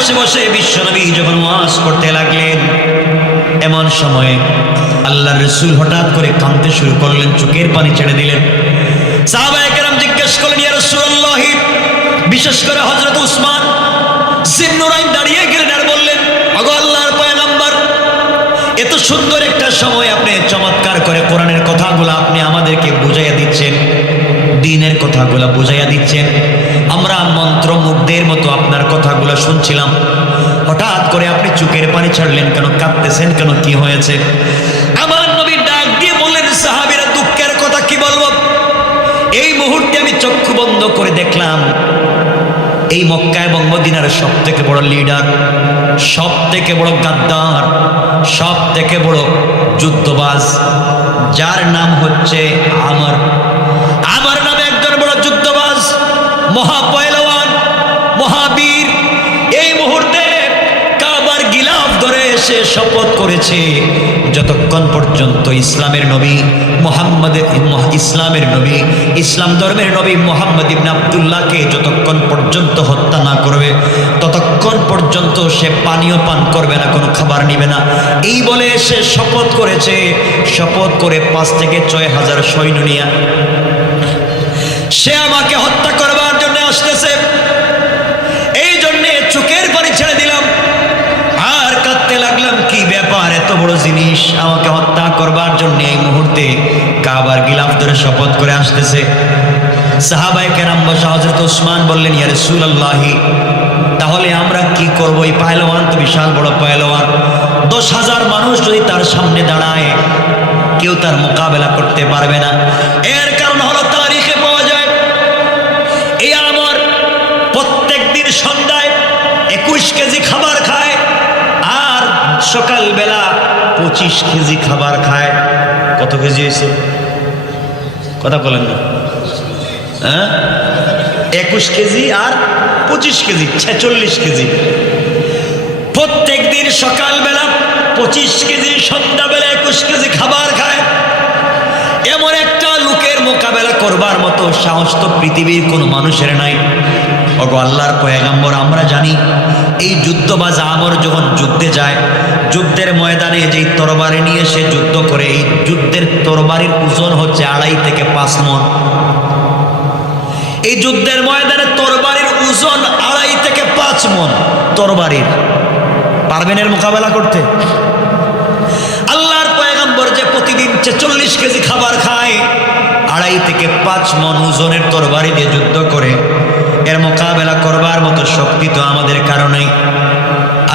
বসে বসে বিশ্বনবী যখন ওয়াজ করতে লাগলেন, এমন সময়ে আল্লাহ রসুল হঠাৎ করে কাঁদতে শুরু করলেন, চোখের পানি ছেড়ে দিলেন। সাহাবায়ে কেরাম জিজ্ঞেস করলেন, ইয়া রাসূলুল্লাহ? বিশেষ করে হযরত উসমান। জিন্নুরাইন দাঁড়িয়ে গেলেন আর বললেন আগো আল্লাহর পয়গম্বর, এত সুন্দর একটা সময় আপনি চমৎকার করে কোরআনের কথাগুলো আপনি আমাদেরকে বুঝাইয়া দিচ্ছেন। দিনের কথাগুলো বুঝাইয়া দিচ্ছেন। আমরা মন্ত্রমুগ্ধের মতো আপনার কথাগুলো শুনছিলাম। হঠাৎ করে আপনি চুকের পানি ছাড়লেন কেন, কাঁদতেছেন কেন, কি হয়েছে? আমার নবী ডাক দিয়ে বললেন, সাহাবিরা দুঃখের কথা কি বলব? এই মুহূর্তে আমি চক্ষু বন্ধ করে দেখলাম, এই মক্কা এবং মদিনার সব থেকে বড় লিডার সব থেকে বড় গাদ্দার সব থেকে বড় যুদ্ধবাজ, যার নাম হচ্ছে আমার। আমার নামে একজন বড় যুদ্ধবাজ মহাপয়লওয়ান মহাবীর এই মুহূর্তে কাবার গিলাফ ধরে এসে শপথ করেছে। যতক্ষণ পর্যন্ত ইসলামের নবী মোহাম্মদের ইসলামের নবী, ইসলাম ধর্মের নবী মোহাম্মদ ইবনে আবদুল্লাহকে যতক্ষণ পর্যন্ত হত্যা না করবে, ততক্ষণ পর্যন্ত সে পানীয় পান করবে না, কোনো খাবার নিবে না। এই বলে সে শপথ করেছে। শপথ করে পাঁচ থেকে ছয় হাজার সৈন্য নিয়ে। সে আমাকে হত্যা করবার জন্য আসতেছে এই জন্যে চোখের পানি ছেড়ে দিলাম আর কাঁদতে লাগলাম কি ব্যাপার বড় জিনিস আমাকে হত্যা করবার জন্য এই মুহূর্তে কাবার গিলাফ ধরে শপথ করে আসতেছে। সাহাবাই কেরাম বসা হজরত ওসমান বললেন, ইয়া রাসূলুল্লাহি, তাহলে আমরা কি করব? এই তো বিশাল বড় দশ হাজার মানুষ যদি তার সামনে দাঁড়ায়, কেউ তার মোকাবেলা করতে পারবে না। এর কারণ হলো তারিখে পাওয়া যায়। এই আমার প্রত্যেক দিন সন্ধ্যায় একুশ কেজি খাবার খায়, আর সকালবেলা পঁচিশ কেজি খাবার খায়। কত কেজি হয়েছে? কথা বলেন না। হ্যাঁ? একুশ কেজি আর পঁচিশ কেজি, ছেচল্লিশ কেজি। প্রত্যেক দিন সকালবেলা পঁচিশ কেজি, সন্ধ্যাবেলা একুশ কেজি খাবার খায়। এমন একটা লোকের মোকাবেলা করবার মতো সাহস তো পৃথিবীর কোনো মানুষের নাই। ওগো আল্লাহর পয়গাম্বর, আমরা জানি এই যুদ্ধবাজ আমর যখন যুদ্ধে যায়, যুদ্ধের ময়দানে যেই তরবারি নিয়ে সে যুদ্ধ করে, এই যুদ্ধের তরবারির ওজন হচ্ছে আড়াই থেকে পাঁচ মন। এই যুদ্ধের ময়দানে তরবারির ওজন আড়াই থেকে পাঁচ মন তরবারির। পারবেন এর মোকাবেলা করতে? আল্লাহর পয়গম্বর যে প্রতিদিন ছেচল্লিশ কেজি খাবার খায়, আড়াই থেকে পাঁচ মন ওজনের তরবারি দিয়ে যুদ্ধ করে এর মোকাবেলা করবার মতো শক্তি তো আমাদের কারণেই।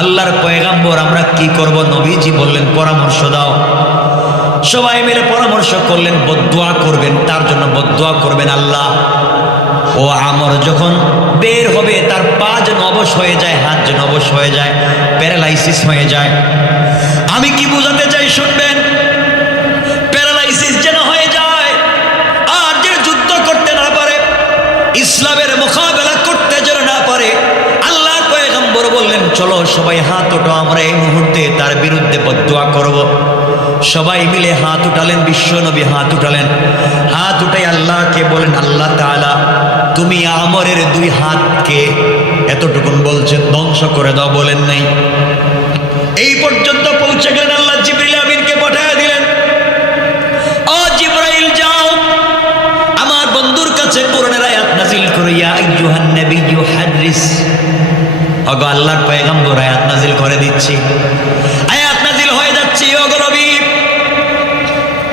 আল্লাহর পয়গাম্বর আমরা কি করব? নবীজি বললেন, পরামর্শ দাও। সবাই মিলে পরামর্শ করলেন, বদুয়া করবেন, তার জন্য বদুয়া করবেন আল্লাহ। ও আমর যখন বের হবে, তার পা যেন অবশ হয়ে যায়, হাত যেন অবশ হয়ে যায়, প্যারালাইসিস হয়ে যায়। আমি কি বোঝাতে চাই শুনবেন? প্যারালাইসিস যেন হয়ে যায়, আর যে যুদ্ধ করতে না পারে, ইসলামের মোকাবেলা করতে যেন না পারে আল্লাহ পয়গম্বর বললেন চলো সবাই হাত ওঠো, আমরা এই মুহূর্তে তার বিরুদ্ধে বদুয়া করব। সবাই মিলে হাত উঠালেন, বিশ্ব নবী হাত উঠালেন। হাত উঠাই আল্লাহকে বলেন, আল্লাহ তালা তুমি আমরের দুই হাতকে এতটুকুন বলছেন ধ্বংস করে দাও বলেন নাই। এই পর্যন্ত পৌঁছে গেলেন আল্লাহ জিবরিল আমিনকে পাঠিয়ে দিলেন ও জিব্রাইল যাও আমার বন্ধুর কাছে কোরআনের আয়াত নাজিল করো ইয়া আইয়ুহান নাবিয়্যু হাদরিস ওগো আল্লাহর পয়গম্বর আয়াত নাজিল করে দিচ্ছি আয়াত নাজিল হয়ে যাচ্ছে ওগো নবী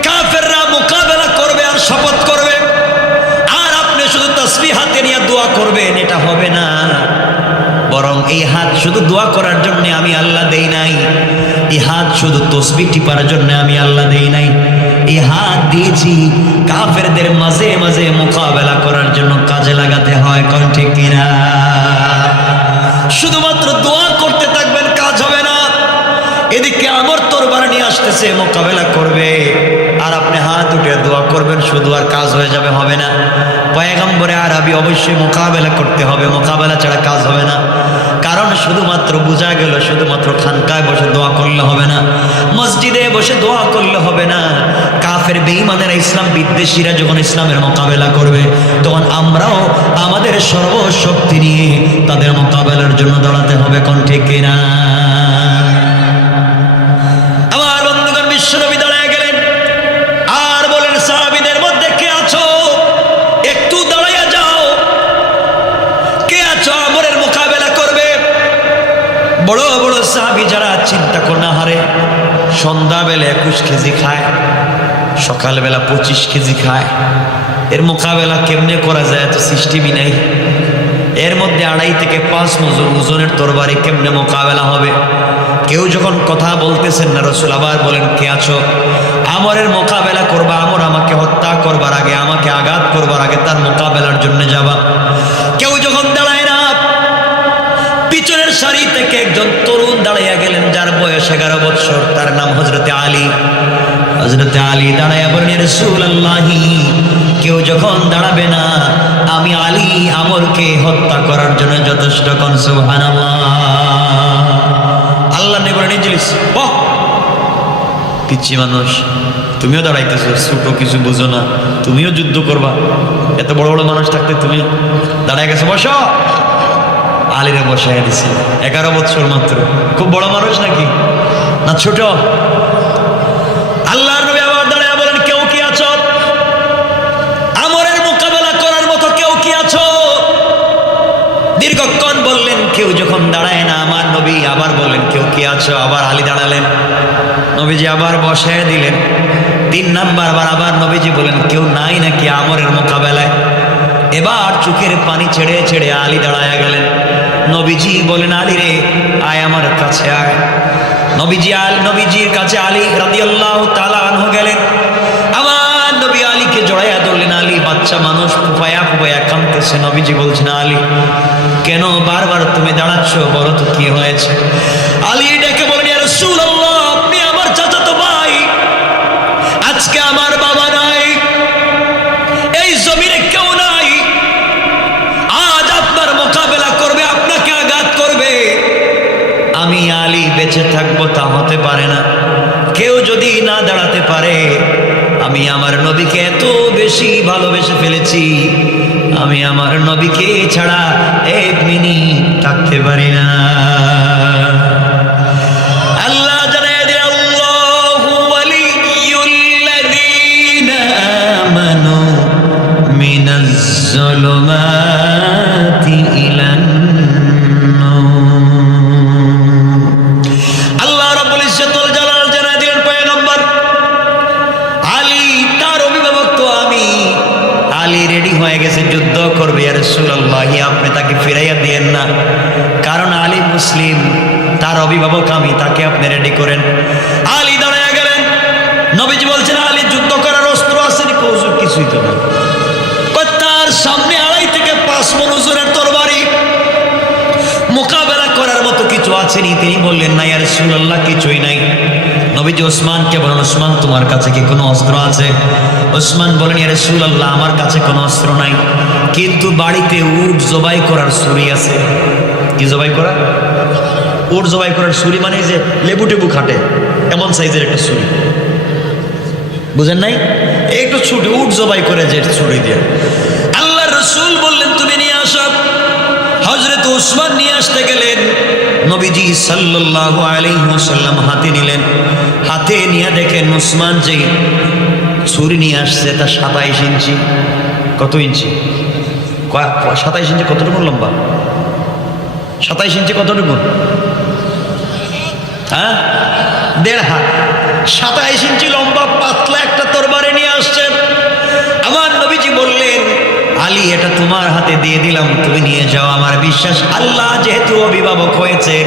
কাফেররা মোকাবেলা করবে আর শপথ করবে আর আপনি শুধু তসবি হাতে নিয়ে দোয়া করবেন এটা হবে না বরং এই হাত শুধু দোয়া করার জন্য আমি আল্লাহ দেই নাই এই হাত শুধু তসবি টিপার জন্য আমি আল্লাহ দেই নাই। এই হাত দিয়েছি। কাফেরদের মাঝে মাঝে মোকাবেলা করার জন্য কাজে লাগাতে হয়, কোন ঠিক কিনা? শুধুমাত্র দোয়া করতে থাকবেন, কাজ হবে না। এদিকে আমার তরবার নিয়ে আসতেছে, মোকাবেলা করবে। আর আপনি হাত উঠে দোয়া করবেন, শুধু আর কাজ হয়ে যাবে, হবে না। পয়গম্বরে আরবি অবশ্যই মোকাবেলা করতে হবে, মোকাবেলা ছাড়া কাজ হবে না। কারণ শুধুমাত্র বোঝা গেল, শুধুমাত্র খানকায় বসে দোয়া করলে হবে না, মসজিদে বসে দোয়া করলে হবে না। কাফের বেঈমানেরা ইসলাম বিদ্বেষীরা যখন ইসলামের মোকাবেলা করবে, তখন আমরাও আমাদের সর্বশক্তি নিয়ে তাদের মোকাবেলার জন্য দাঁড়াতে হবে, কোন কিনা? সন্ধ্যাবেলা একুশ কেজি খায়, সকালবেলা পঁচিশ কেজি খায়। এর মোকাবেলা কেমনে করা যায় এত সিস্টেমই নেই। এর মধ্যে আড়াই থেকে পাঁচ মজুর ওজনের তরবারি কেমনে মোকাবেলা হবে? কেউ যখন কথা বলতেছেন না, রসুল আবার বলেন, কে আছো? আমরের মোকাবেলা করবা, আমর আমাকে হত্যা করবার আগে, আমাকে আঘাত করবার আগে তার মোকাবেলার জন্য যাবা। কেউ যখন দাঁড়ায় না, পিছনের সারি থেকে একজন তরুণ বয়স এগারো বৎসর, তার নাম হজরতে আলী। হজরতে আলী দাঁড়ায় বলেন রসুল আল্লাহি কেউ যখন দাঁড়াবে না, আমি আলী আমরকে হত্যা করার জন্য যথেষ্ট কনসুহান আল্লাহ পিচ্ছি মানুষ, তুমিও দাঁড়াইতেছো ছোট কিছু বুঝো না, তুমিও যুদ্ধ করবা। এত বড় বড় মানুষ থাকতে তুমি দাঁড়ায় গেছো, বসো। আলিরে বসাই দিছে। এগারো বছর মাত্র। খুব বড় মানুষ নাকি? না ছোট? আল্লাহর নবী আবার দাঁড়ায় বলেন, কেউ কি আছো? আমরের মোকাবেলা করার মতো কেউ কি আছো? দীর্ঘক্ষণ বললেন, কেউ যখন দাঁড়ায় না, আমার নবী আবার বললেন, কেউ কি আছো? আবার আলী দাঁড়ালেন। নবীজি আবার বসায় দিলেন। তিন নাম্বার বার আবার নবীজি বলেন, কেউ নাই নাকি আমরের মোকাবেলায়? এবার চোখের পানি ছেড়ে ছেড়ে আলী দাঁড়ায় গেলেন। নবীজি বলেন, আলী রে, আয় আমার কাছে আয়। নবীজি আল, নবীজির কাছে আলী রাদি আল্লাহ তালা গেলেন। আমার নবী আলীকে জড়াইয়া ধরলেন। আলী বাচ্চা মানুষ ফুফায়া ফুফায়া কাঁদতেছে। নবীজি বলছেন, আলী, কেন বারবার তুমি দাঁড়াচ্ছ? বলো তো কি হয়েছে? আলী ডেকে বলেন, ইয়া রাসূলুল্লাহ আপনি আমার চাচাতো ভাই আজকে আমার বাবা নাই এই জমিনে কেউ নাই আজ আপনার মোকাবেলা করবে আপনাকে আঘাত করবে আমি আলী বেঁচে থাকব তা হতে পারে না। কেউ যদি না দাঁড়াতে পারে, আমি আমার নবীকে এত বেশি ভালোবেসে ফেলেছি, আমি আমার নবীকে ছাড়া এক মিনিট থাকতে পারি না। আল্লাহ কাছে কি কোনো অস্ত্র আছে? ওসমান বলেন ইয়া রাসূলুল্লাহ, আমার কাছে কোনো অস্ত্র নাই। কিন্তু বাড়িতে উট জবাই করার ছুরি আছে। কি জবাই করা? উট জবাই করার ছুরি মানে যে লেবু টেবু খাটে, এমন সাইজের একটা ছুরি। বুঝেন নাই? একটু ছুটি, উট জবাই করে যে ছুরি দিয়ে আল্লাহ রসুল বললেন তুমি নিয়ে আসো হজরত উসমান নিয়ে আসতে গেলেন। নবীজি সাল্লাল্লাহু আলাইহি ওয়াসাল্লাম হাতে নিলেন। হাতে নিয়ে দেখেন উসমান যে ছুরি নিয়ে আসছে তা সাতাইশ ইঞ্চি। কত ইঞ্চি? সাতাইশ ইঞ্চি কতটুকু লম্বা? সাতাইশ ইঞ্চি কতটুকু? হ্যাঁ? দেড় হাত। সাতাইশ ইঞ্চি লম্বা পাতলা একটা তরবারে নিয়ে আসছেন আমার নবীজি বললেন আলী এটা তোমার হাতে দিয়ে দিলাম, তুমি নিয়ে যাও। আমার বিশ্বাস, আল্লাহ যেহেতু অভিভাবক হয়েছেন,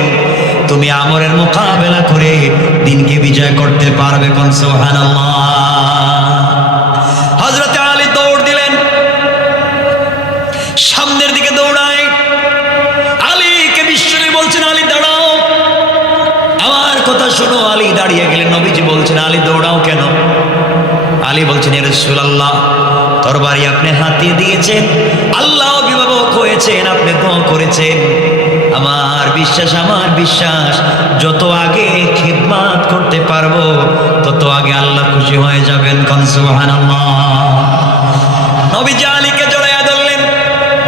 তুমি আমরের মোকাবেলা করে দিনকে বিজয় করতে পারবে কোন? সোহান হজরতে আলী দৌড় দিলেন। সামনের দিকে দৌড়ায়। আলীকে বিশ্বনী বলছেন, আলী, দাঁড়াও। আমার কথা শোনো, আলী দাঁড়িয়ে গেলেন। নবীজি বলছেন, আলী, দৌড়াও কেন? আলী বলছেন রসুল্লাহ তরবারি আপনি হাতিয়ে দিয়েছেন। আল্লাহ অভিভাবক হয়েছেন, আপনি দোয়া করেছেন। আমার বিশ্বাস আমার বিশ্বাস, যত আগে খিদমাত করতে পারব, তত আগে আল্লাহ খুশি হয়ে যাবেন কনসুহান নবীজি আলীকে জড়াইয়া ধরলেন,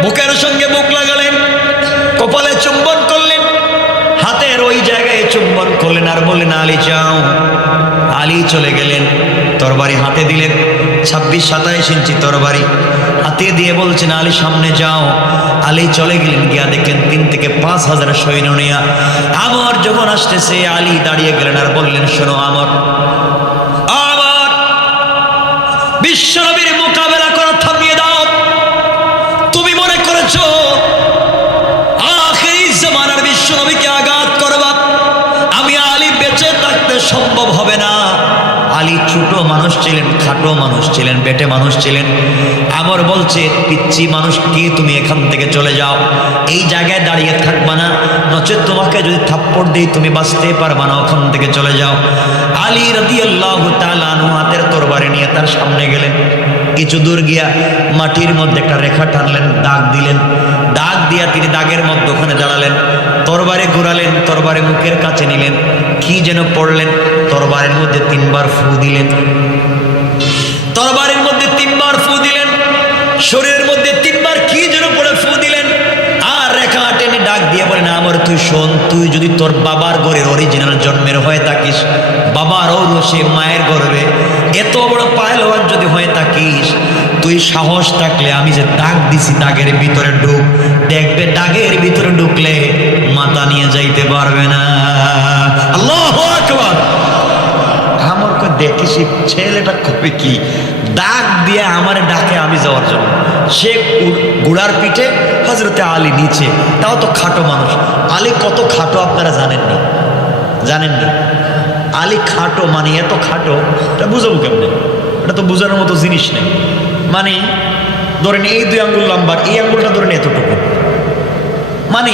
বুকের সঙ্গে বুক লাগালেন, কপালে চুম্বন করলেন। চুম্বন করলেন আর বললেন, আলী যাও। আলী চলে গেলেন, তরবারি হাতে দিলেন, ছাব্বিশ সাতাইশ ইঞ্চি তরবারি হাতে দিয়ে বলছেন, আলী, সামনে যাও। আলী চলে গেলেন, গিয়া দেখেন তিন থেকে পাঁচ হাজার সৈন্য নিয়া। আমার যখন আসতেছে, আলী দাঁড়িয়ে গেলেন আর বললেন, শোনো আমার আমার বিশ্বনবীর মোকাবেলা আলী মানুষ ছিলেন, খাটো মানুষ ছিলেন, বেটে মানুষ ছিলেন। আমার বলছে পিচ্ছি মানুষ, কি তুমি এখান থেকে চলে যাও? এই জায়গায় দাঁড়িয়ে থাকবা না। নচেত তোমাকে যদি থাপ্পড় দিই, তুমি বাঁচতে পারবা না, ওখান থেকে চলে যাও। আলী রদি আল্লাহ তালু হাতের তরবারে নিয়ে তার সামনে গেলেন। কিছু দূর গিয়া মাটির মধ্যে একটা রেখা টানলেন, দাগ দিলেন। দাগ দিয়া তিনি দাগের মধ্যে ওখানে দাঁড়ালেন। তরবারে ঘুরালেন, তরবারে মুখের কাছে নিলেন। কি যেন পড়লেন তরবারের মধ্যে তিনবার ফু দিলেন। তরবারের মধ্যে তিনবার ফু দিলেন। শরীরের মধ্যে তিনবার কি যেন পড়ে ফু দিলেন। আর রেখা টেনে ডাক দিয়ে বলেন, আমার তুই শোন, তুই যদি তোর বাবার ঘরের অরিজিনাল জন্মের হয়ে থাকিস, বাবার ঔরসে মায়ের গর্বে এত বড় পায়লওয়ান যদি হয়ে থাকিস, তুই সাহস থাকলে আমি যে দাগ দিছি দাগের ভিতরে ঢুক দেখবে দাগের ভিতরে ঢুকলে মাথা নিয়ে যাইতে পারবে না। আল্লাহ আকবার। আমার সে ছেলেটা কবে কি ডাক দিয়ে আমার ডাকে আমি যাওয়ার জন্য। সে গুড়ার পিঠে হজরতে আলী নিচে। তাও তো খাটো মানুষ। আলী কত খাটো আপনারা জানেননি জানেননি আলী খাটো মানে এত খাটো, এটা বুঝাবো কেমনে? এটা তো বোঝানোর মতো জিনিস নেই। মানে ধরেন এই দুই আঙ্গুল লম্বার, এই আঙ্গুলটা ধরেন এতটুকু। মানে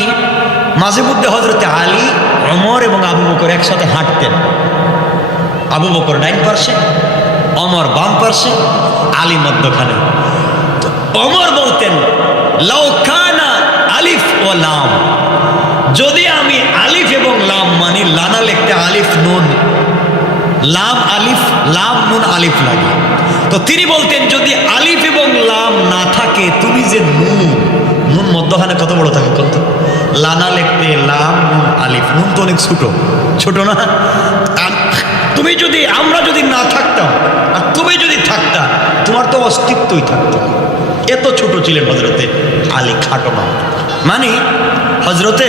মাঝে মধ্যে হজরতে আলী অমর এবং আবু বকর একসাথে হাঁটতেন। আবু বকর ডাইন পার্শ্বে, অমর বাম পার্শ্বে, আলী মধ্যখানে। তো অমর বলতেন লাউকানা আলিফ ও লাম। যদি আমি আলিফ এবং লাম মানি, লানা লিখতে আলিফ নুন। লাম আলিফ, লাম নুন আলিফ লাগে। তো তিনি বলতেন, যদি আলিফ এবং লাম না থাকে, তুমি যে নুন নুন মধ্যখানে কত বড় থাকে কত লানা লিখতে লাম নুন আলিফ। নুন তো অনেক ছোট ছোট না? তুমি যদি, আমরা যদি না থাকতাম, আর তুমি যদি থাকতা, তোমার তো অস্তিত্বই থাকতো। এত ছোট ছিলেন হজরতে আলী খাটো মানে হজরতে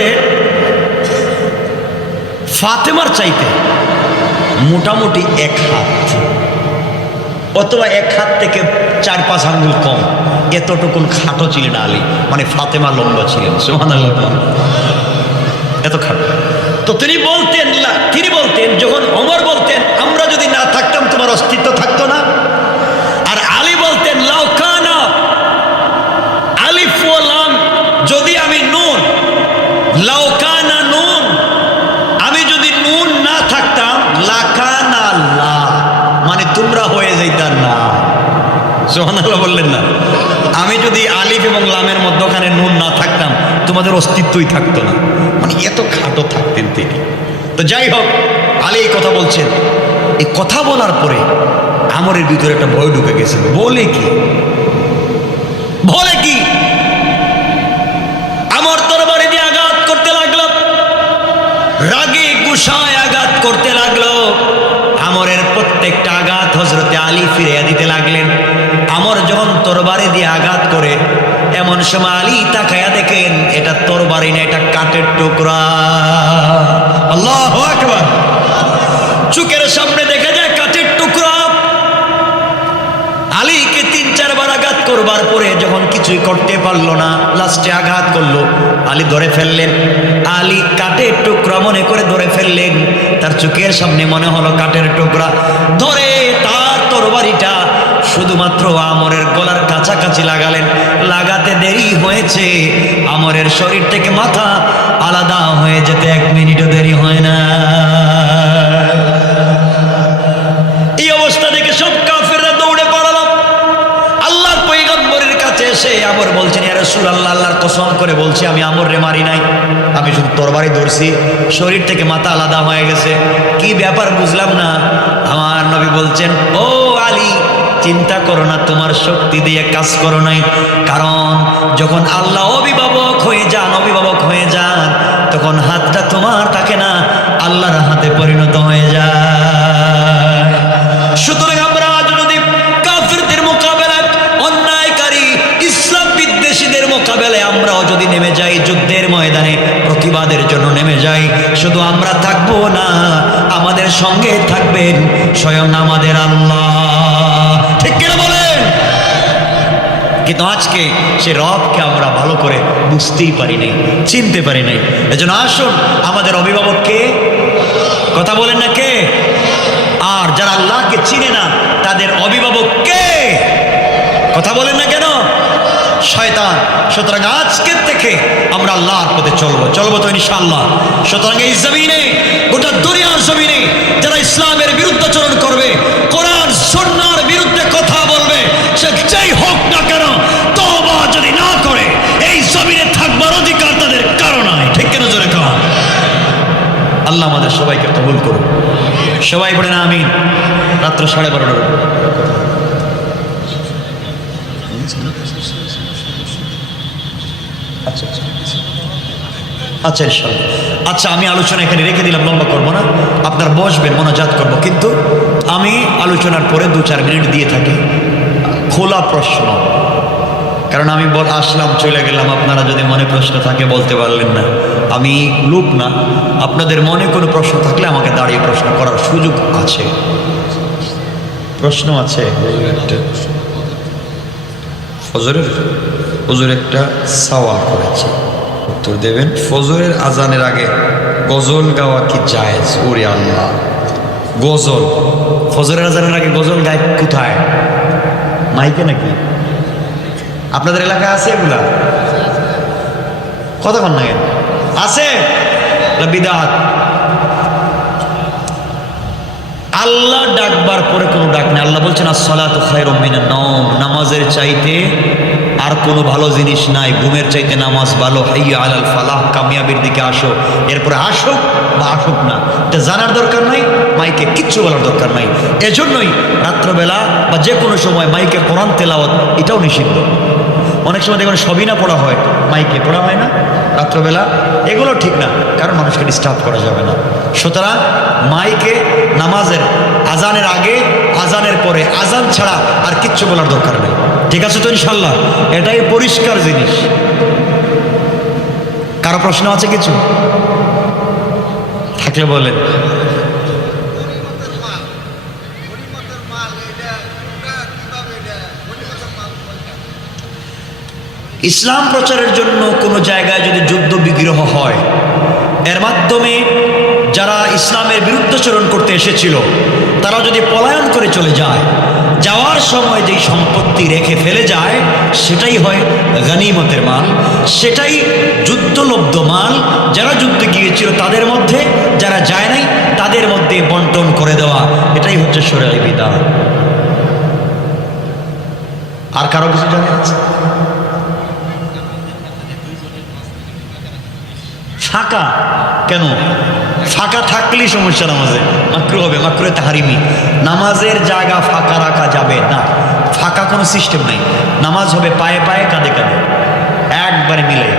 ফাতেমার চাইতে মোটামুটি এক হাত, অথবা এক হাত থেকে চার পাঁচ আঙ্গুল কম। এতটুকুন খাটো ছিলেন আলী মানে ফাতেমা লম্বা ছিলেন সোহান এত খাটো। তো তিনি বলতেন তিনি বলতেন, যখন অমর বলতেন, আমরা যদি না থাকতাম, তোমার অস্তিত্ব থাকতো না। আর আলী বলতেন লাউকানা আলিফ লাম, যদি আমি নুন লাউকানা নুন, আমি যদি নুন না থাকতাম লাকানা লা মানে তোমরা হয়ে যাইতাম না। সোহানাল্লাহ বললেন না। আমি যদি আলিফ এবং লামের মধ্যখানে নুন না থাকতাম তোমাদের অস্তিত্বই থাকতো না। মানে এত খাটো থাকতেন তিনি। তো যাই হোক আলী এই কথা বলছেন। এই কথা বলার পরে আমরের ভিতরে একটা ভয় ঢুকে গেছে বলে কি? বলে কি? আমার তরবারি দিয়ে আঘাত করতে লাগল। রাগে গুসায় আঘাত করতে লাগল। আমরের প্রত্যেকটা আঘাত হজরতে আলী ফিরিয়ে দিতে লাগলেন। আমর যখন তরবারি দিয়ে আঘাত করে এমন সময় আলী তাকায়া দেখেন, এটা তরবারি না, এটা কাঠের টুকরা। আল্লাহ চুকের সামনে দেখা যায় কাঠের টুকরা। আলীকে তিন, চারবার আঘাত করবার পরে যখন কিছুই করতে পারল না, লাস্টে আঘাত করল। আলী ধরে ফেললেন। আলী কাঠের টুকরা মনে করে ধরে ফেললেন। তার চোখের সামনে মনে হলো কাঠের টুকরা। ধরে তার তরবারিটা শুধুমাত্র আমরের গলার কাছাকাছি লাগালেন। লাগাতে দেরি হয়েছে। আমরের শরীর থেকে মাথা আলাদা হয়ে যেতে এক মিনিটও দেরি হয় না। এই অবস্থা দেখে সব দৌড়ে কাছে এসে বলছেন আল্লাহ করে বলছি, আমি আমর রে মারি নাই। আমি শুধু ধরছি। শরীর থেকে মাথা আলাদা হয়ে গেছে। কি ব্যাপার বুঝলাম না। আমার নবী বলছেন, ও চিন্তা করো না, তোমার শক্তি দিয়ে কাজ করো নাই। কারণ যখন আল্লাহ অভিভাবক হয়ে যান, অভিভাবক হয়ে যান, তখন হাতটা তোমার থাকে না, আল্লাহর হাতে পরিণত হয়ে যায়। সুতরাং আমরা যদি অন্যায়কারী, ইসলাম বিদ্বেষীদের মোকাবেলায় আমরাও যদি নেমে যাই, যুদ্ধের ময়দানে প্রতিবাদের জন্য নেমে যাই, শুধু আমরা থাকব না, আমাদের সঙ্গে থাকবেন স্বয়ং আমাদের আল্লাহ। কিন্তু আজকে সে রবকে আমরা ভালো করে বুঝতেই পারি নাই, চিনতে পারি নাই। এজন্য আসুন, আমাদের অভিভাবককে কথা বলেন না কে? আর যারা আল্লাহকে চিনে না, তাদের অভিভাবক কে? কথা বলেন না কেন? শয়তান। সুতরাং আজকের থেকে আমরা আল্লাহর পথে চলবো। চলবো তো ইনশাআল্লাহ। সুতরাং এই জমিনে, গোটা দুনিয়ার জমিনে, যারা ইসলামের বিরুদ্ধাচরণ করবে, কোরআন সন্ন্যার বিরুদ্ধে কথা বলবে সে যাই হোক না কেন তবা যদি না করে এই জমিনে থাকবার অধিকার তাদের কারণ নয় ঠিক কেন জোরে কম আল্লাহ আমাদের সবাইকে কবুল করুন সবাই পড়ে না আমি রাত্র সাড়ে বারোটার আচ্ছা আচ্ছা। আচ্ছা আচ্ছা আমি আলোচনা এখানে রেখে দিলাম, লম্বা করব না। আপনার বসবেন, মনোজাত করব। কিন্তু আমি আলোচনার পরে দু চার মিনিট দিয়ে থাকি। খোলা প্রশ্ন। কারণ আমি বল আসলাম, চলে গেলাম। আপনারা যদি মনে প্রশ্ন থাকে বলতে পারলেন না। আমি লোক না। আপনাদের মনে কোনো প্রশ্ন থাকলে আমাকে দাঁড়িয়ে প্রশ্ন করার সুযোগ আছে। প্রশ্ন আছে। ফজরের ফজর একটা সওয়াল করেছে। উত্তর দেবেন, ফজরের আজানের আগে গজল গাওয়া কি জায়েজ? ওরে আল্লাহ। গজল। ফজরের আজানের আগে গজল গায় কোথায়? মাইকে নাকি? আপনাদের এলাকায় আছে এগুলা? কতক্ষণ না কেন? আছে? বিদাহাত আল্লাহ ডাকবার পরে কোনো ডাক নেই। আল্লাহ বলছেন, আসসালাত খায়রমিনা নম নামাজের চাইতে আর কোনো ভালো জিনিস নাই। ঘুমের চাইতে নামাজ ভালো। হাইয়া আলাল ফালাহ, কামিয়াবির দিকে আসো। এরপরে আসুক বা আসুক না। এটা জানার দরকার নাই, মাইকে কিচ্ছু বলার দরকার নাই। এজন্যই রাত্রবেলা বা যে কোনো সময় মাইকে কোরআন তেলাওয়াত, এটাও নিষিদ্ধ। অনেক সময় দেখবেন সবই না পড়া হয়, মাইকে পড়া হয় না, রাত্রবেলা, এগুলো ঠিক না, কারণ মানুষকে ডিস্টার্ব করা যাবে না। সুতরাং মাইকে নামাজের, আজানের আগে, আজানের পরে, আজান ছাড়া আর কিচ্ছু বলার দরকার নেই। ঠিক আছে তো ইনশাল্লাহ এটাই পরিষ্কার জিনিস। কারও প্রশ্ন আছে কিছু? থাকলে বলেন। ইসলাম প্রচারের জন্য কোনো জায়গায় যদি যুদ্ধ বিগ্রহ হয়, এর মাধ্যমে যারা ইসলামের বিরুদ্ধাচরণ করতে এসেছিল তারা যদি পলায়ন করে চলে যায়, যাওয়ার সময় যেই সম্পত্তি রেখে ফেলে যায়, সেটাই হয় গানিমতের মাল সেটাই যুদ্ধলব্ধ মাল যারা যুদ্ধে গিয়েছিল, তাদের মধ্যে, যারা যায় নাই, তাদের মধ্যে বন্টন করে দেওয়া, এটাই হচ্ছে সরালি বিধান। আর কারও কিছু জানা আছে? ফাঁকা? কেন? ফাঁকা থাকলেই সমস্যা নামাজে। মাকরু হবে, মাকরুয়ে তাহারিমি। নামাজের জায়গা ফাঁকা রাখা যাবে না। ফাঁকা কোনো সিস্টেম নাই। নামাজ হবে পায়ে পায়ে, কাঁধে কাঁধে। একবারে মিলে।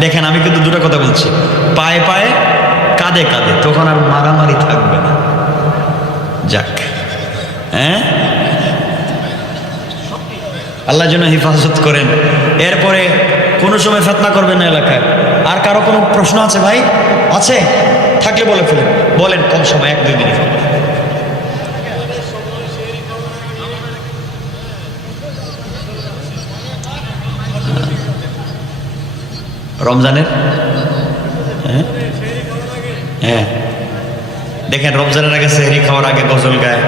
দেখেন, আমি কিন্তু দুটো কথা বলছি। পায়ে পায়ে, কাঁধে কাঁধে। তখন আর মারামারি থাকবে না। যাক। হ্যাঁ? আল্লাহ যেন হেফাজত করেন। এরপরে কোনো সময় ফেতনা করবেন না এলাকায়। আর কারও কোনো প্রশ্ন আছে ভাই? আছে? থাকলে বলে ফেলেন। বলেন কম সময়, এক দুই মিনিট। রমজানের? হ্যাঁ? হ্যাঁ। দেখেন রমজানের আগে সেহরি খাওয়ার আগে গজল গায়।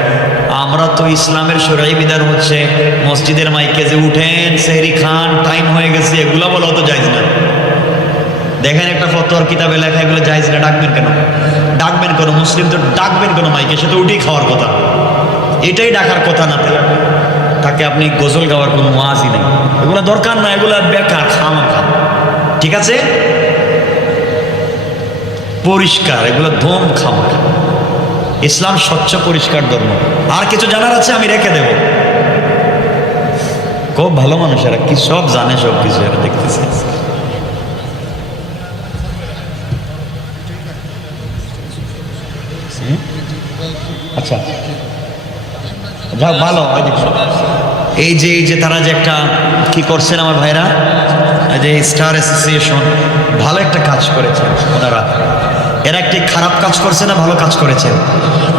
আমরা তো ইসলামের সরাই বিধান হচ্ছে। মসজিদের মাইকে যে উঠেন, সেহরি খান, টাইম হয়ে গেছে, এগুলা বলা তো যাইজ না। দেখেন একটা ফতোয়ার কিতাবে লেখা, এগুলো যাইজ না, ডাকবেন কেন? ডাকবেন কেন? মুসলিম তো ডাকবেন কেন মাইকে? সে তো উঠেই খাওয়ার কথা। এটাই ডাকার কথা না তাকে আপনি গজল গাওয়ার কোনো ওয়াজই নেই। এগুলো দরকার না, এগুলো বেকার খামা খা ঠিক আছে? পরিষ্কার, এগুলো ধম খামাখা ইসলাম স্বচ্ছ, পরিষ্কার ধর্ম। আর কিছু জানার আছে, আমি রেখে দেব। খুব ভালো মানুষ এরা কি সব জানে সব কিছু, এরা দেখতেছে? আচ্ছা। যাক ভালো। এই যে এই যে তারা যে একটা কি করছেন আমার ভাইরা? যে স্টার অ্যাসোসিয়েশন ভালো একটা কাজ করেছেন ওনারা। এরা একটি খারাপ কাজ করছে না ভালো কাজ করেছে?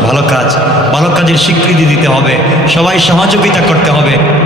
ভালো কাজ, ভালো কাজের স্বীকৃতি দিতে হবে। সবাই সহযোগিতা করতে হবে।